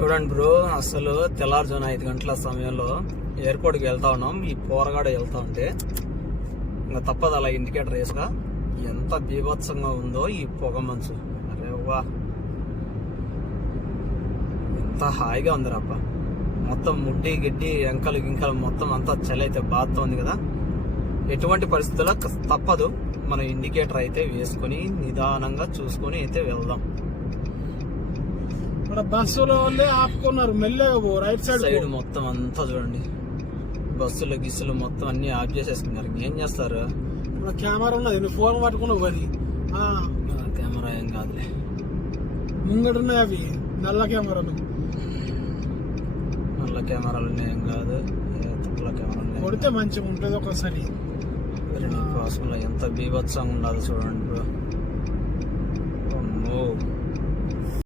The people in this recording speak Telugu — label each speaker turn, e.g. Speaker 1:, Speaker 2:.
Speaker 1: చూడండి బ్రో అసలు తెల్లారుజామున ఐదు గంటల సమయంలో ఎయిర్పోర్ట్కి వెళ్తా ఉన్నాం. ఈ పోరగాడ వెళ్తా ఉంటే ఇంకా తప్పదు అలా ఇండికేటర్ వేసుగా. ఎంత బీభత్సంగా ఉందో ఈ పొగ మంచు. అరే వా. ఎంత హాయిగా ఉంది అప్ప మొత్తం ముడ్డి గిడ్డి ఎంకలు గింకలు మొత్తం అంతా చలి అయితే బాగుతోంది కదా. ఎటువంటి పరిస్థితుల్లో తప్పదు. మనం ఇండికేటర్ అయితే వేసుకొని నిదానంగా చూసుకొని అయితే వెళ్దాం.
Speaker 2: ఇక్కడ బస్సులో ఆపుకున్నారు మెల్లగా పో రైట్ సైడ్
Speaker 1: సైడ్. మొత్తం అంతా చూడండి. బస్సులు గిస్సులు మొత్తం అన్ని ఆఫ్ చేసేసుకున్నారు. ఏం చేస్తారు?
Speaker 2: కెమెరా ఉన్నది నువ్వు ఫోన్ పట్టుకున్నావు అది
Speaker 1: కెమెరా ఏం కాదులే.
Speaker 2: ముంగడున్నాయి అవి నల్ల కెమెరాలు.
Speaker 1: నల్ల కెమెరాలు ఏం కాదు. తప్పుల కెమెరాలు
Speaker 2: కొడితే మంచిగా ఉంటుంది ఒకసారి
Speaker 1: ఎంత బీభత్సంగా ఉండదు చూడండి బ్రో.